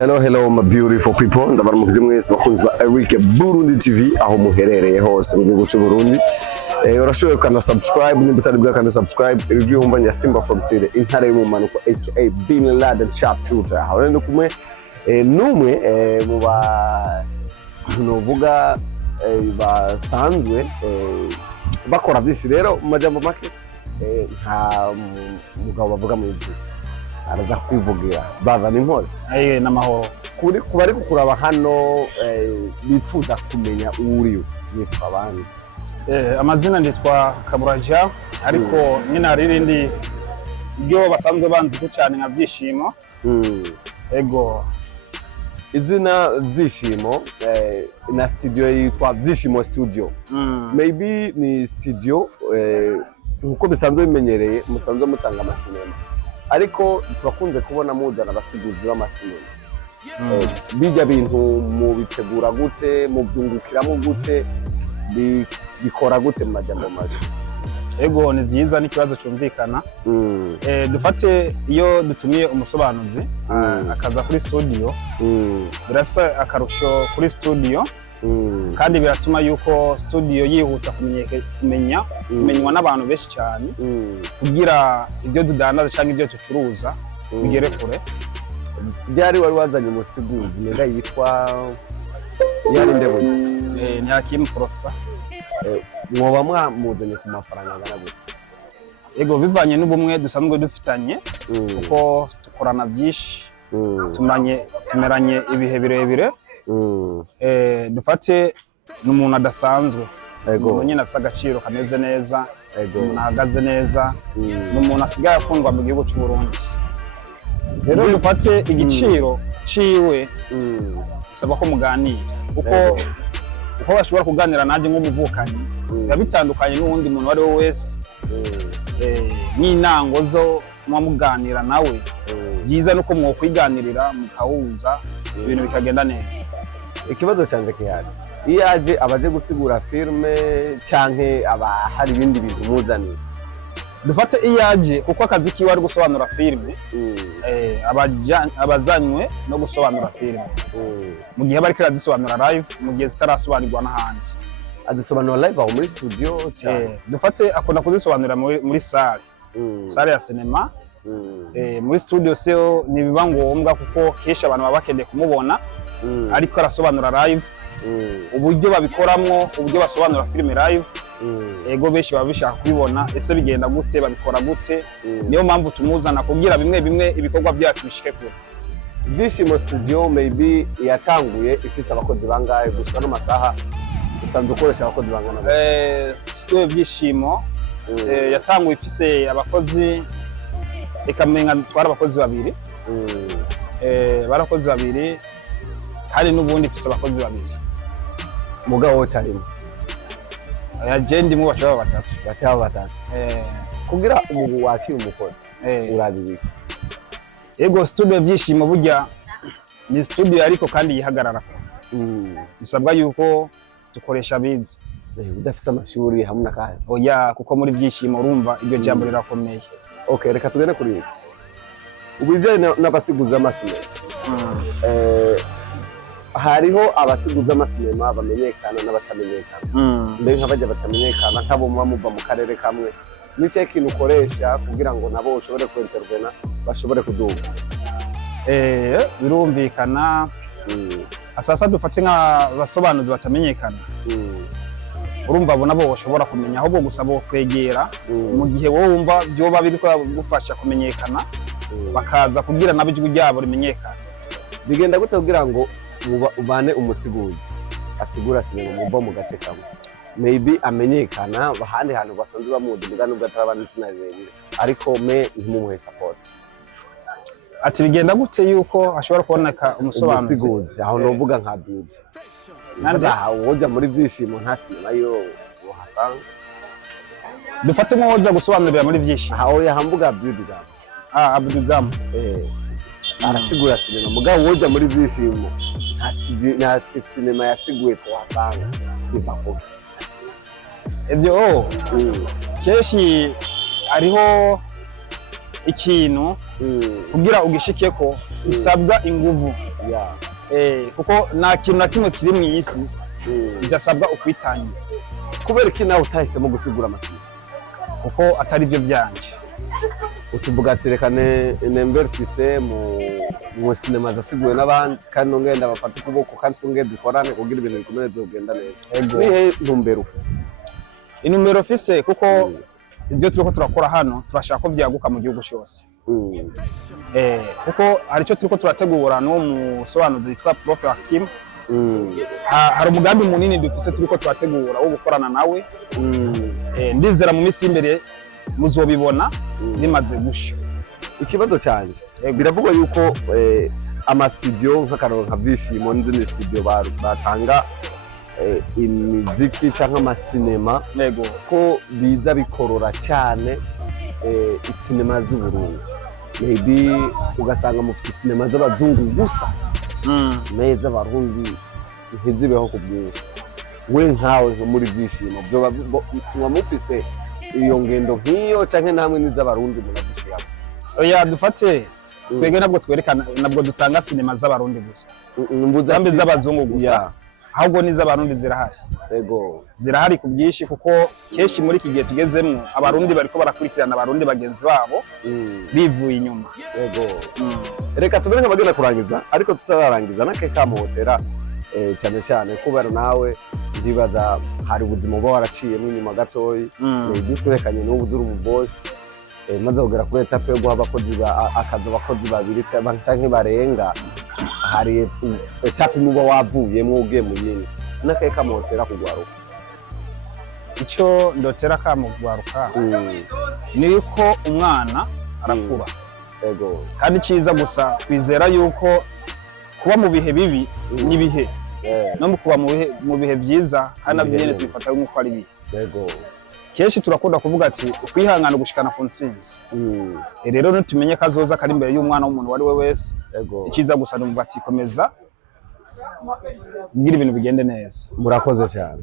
Hello my beautiful people, ndabaramukije mwese bakunzi ba Eric Burundi TV aho muherereye hose mu gihugu cy'u Burundi. Urashoboye kana subscribe nimba utari bwakanda subscribe review humba nya Simba from Sire intare y'umumanuko aka Bin Laden Sharpshooter. Aho rero kumwe numwe mu ba novuga basanzwe bakora byinshi rero mu majambo make nta mugabo bavuga mu izina araza kwivugira bava n'impore n'amahoro kuri kubari kukuraba hano bifuza kumenya uriyo nitwa bandi amazina nditwa Kaburaja ariko nyina ririndi byo basanzwe banzi ko cyane nka byishimo ego izina byishimo na studio yitwa Byishimo Studio maybe ni studio nkuko bisanzwe bimenyereye musanzwe mutanga amasinema ariko turakunze kubona muzana abasiguzi b'amasinema bijya bintu mu bitegura gute mu byungukiramo gute bikora gute mu majambo maje ego ni byiza n'ikibazo cyumvikana dufate iyo dutumiye umusobanuzi akaza kuri studio birafise akarusho kuri studio kandi biratuma yuko studio yihuta kumenywa n'abantu benshi cyane kugira ibyo dudandaza cyangwa ibyo tucuruza bigere kure. Byari wari wazanye umusiguzi nega yitwa yari ndebo ni Hakim Professor mwoba mwamuzanye ku mafaranga angana gute? Ego bivanye n'ubumwe dusanzwe dufitanye kuko dukorana byinshi tumeranye ibihe birebire dufate n'umuntu adasanzwe umuntu nyine afite agaciro kameze neza umuntu ahagaze neza n'umuntu asigaye akundwa mu gihugu cy'u Burundi. Rero dufate igiciro ciwe bisaba ko muganira uko bashobora kuganira nanjye nk'umuvukanyi biba bitandukanye n'uwundi muntu wari we wese n'intango zo muganira nawe byiza nuko mwokwiganirira mukahuza ibintu bikagenda neza. Ikibazo cyanjye kihari iyo aje abaje gusigura filme canke hari ibindi bintu muzaniye dufate iyo aje kuko akazi kiwe ari gusobanura filme abazanywe no gusobanura filme mu gihe bari kirazisobanura live mu gihe zitarasobanurwa n'ahandi azisobanura live aho muri studio cyane dufate akunda kuzisobanura muri salle ya cinema muri studio seo nibiba ngombwa kuko kesha abantu baba bakeneye kumubona ariko arasobanura live uburyo babikoramwo uburyo basobanura filme live ego benshi baba bishaka kubibona ese bigenda gute babikora gute niyo mpamvu tumuzana kugira bimwe ibikorwa byacu bishike kure. Byishimo Studio maybe yatanguye ifise abakozi bangahe gushika no masaha usanzwe ukoresha abakozi bangana studio Byishimo yatanguye ifise abakozi ikamenga twara abakozi babiri barakozi babiri kandi n'ubundi ifise abakozi babiri mugabo cyarimo agenda imwe bacaba batatu kugira umuntu wakira umukozi urabibika. Ego studio Byishimo burya ni studio ariko kandi yihagarara bisabwa yuko dukoresha bizi udafise amashuri hamwe n'akazi oya kuko muri Byishimo urumva iryo jambo rirakomeye. Okay, reka tugende kuri ubije n'abasiguza amasinema hariho abasiguza amasinema bamenyekana n'abatamenyekana mbere nk'abajya batamenyekana nk'abo muva mu karere kamwe n'icyo kintu ukoresha kugira ngo nabo ushobore kwentervena bashobore kuduga birumvikana asasa dufate nk'abasobanuzi batamenyekana urumva abo nabo bashobora kumenya aho bo gusaba kwegera mu gihe wowe wumva byoba biri gufasha kumenyekana bakaza kugira nabo ijwi ryabo rimenyekana. Bigenda gute kugira ngo ubane umusiguzi asigura sinema mubo mu gace kamwe maybe amenyekana bahandi hantu basanzwe bamuzi mugano bwatarabana n'izina ariko me ntumuhe support ati bigenda gute yuko ashobora kuboneka umusobanuzi aho novuga nka Beauty nanda woja muri Byishimo nta sinema yo uhasanga dufate mwoza gusobanurira muri Byishimo aho yahambuga Beauty gam Abdugam arasigura sinema mugabo woja muri Byishimo nta sinema yasiguye ko wasanga biva ko ibyo keshi ariho ikintu kugira ugishike ko bisabwa inguvu kuko nta kintu na kimwe kiri mu isi bidasabwa ukwitangira. Kubera iki nawe utahisemo gusigura amasinema? Kuko atari byo byanje. Utuvuga ati reka nembertise mu sinema zasiguwe n'abandi kandi ngenda bafata ukuboko kandi ngenda dukorane kugira ibintu bikomeye byogenda neza. Nihe ntumbero ufise? Intumbero ufise kuko ibyo turiko turakora hano turashaka ko byaguka mu gihugu cyose. Kuko hari icyo turiko turategura no musobanuzi yitwa Prof Hakim. Hari umugambi munini dufise turiko turategura wo gukorana nawe. Ndizera mu minsi imbere muzobibona bimaze gusha. Ikibazo cyanje biravugwa yuko ama studio nk'akaroro nka Vyishimo n'izindi studio batanga imiziki cyangwa amasinema ko biza bikorora cyane isinema z'u Burundi. Maybe ugasanga mu sinema z'abazungu gusa neza abarundi ntizibeho ku bwinshi. We nkawe muri Vyishimo byo mwamufise iyo ngendo nk'iyo canke namwe n'iz'abarundi munazishiramo? Oya dufate twege nabwo twerekana nabwo dutanga sinema z'abarundi gusa, zambe z'abazungu gusa, ahubwo n'iz'abarundi zirahari. Zirahari ku bwinshi kuko keshi muri iki gihe tugezemo abarundi bariko barakurikirana abarundi bagenzi babo bivuye inyuma. Reka tubere nk'abagenda kurangiza ariko tutararangiza nake kamuhotera cyane cyane kubera nawe ndibaza hari ubuzima bwo waraciyemo inyuma gatoyi turekanye n'ubu duri mu boss maze kugera kuri etape yo guha abakozi babiri canke barenga. Hari etape muba wavuyemo ugiye mu yindi nakaye kamotera kugwaruka? Ico ndotera kamugwaruka ni uko umwana arakura kandi ciza gusa twizera yuko kuba mu bihe bibi n'ibihe no kuba mu bihe byiza kandi nabyo nyene tubifata nk'uko ari bihe. Keshi turakunda kuvuga ati ukwihangana gushikana ku ntsinzi. Rero nutumenye kazoza kari imbere y'umwana w'umuntu wari we wese. Iciza gusa numva ati komeza ngira ibintu bigende neza. Murakoze cyane.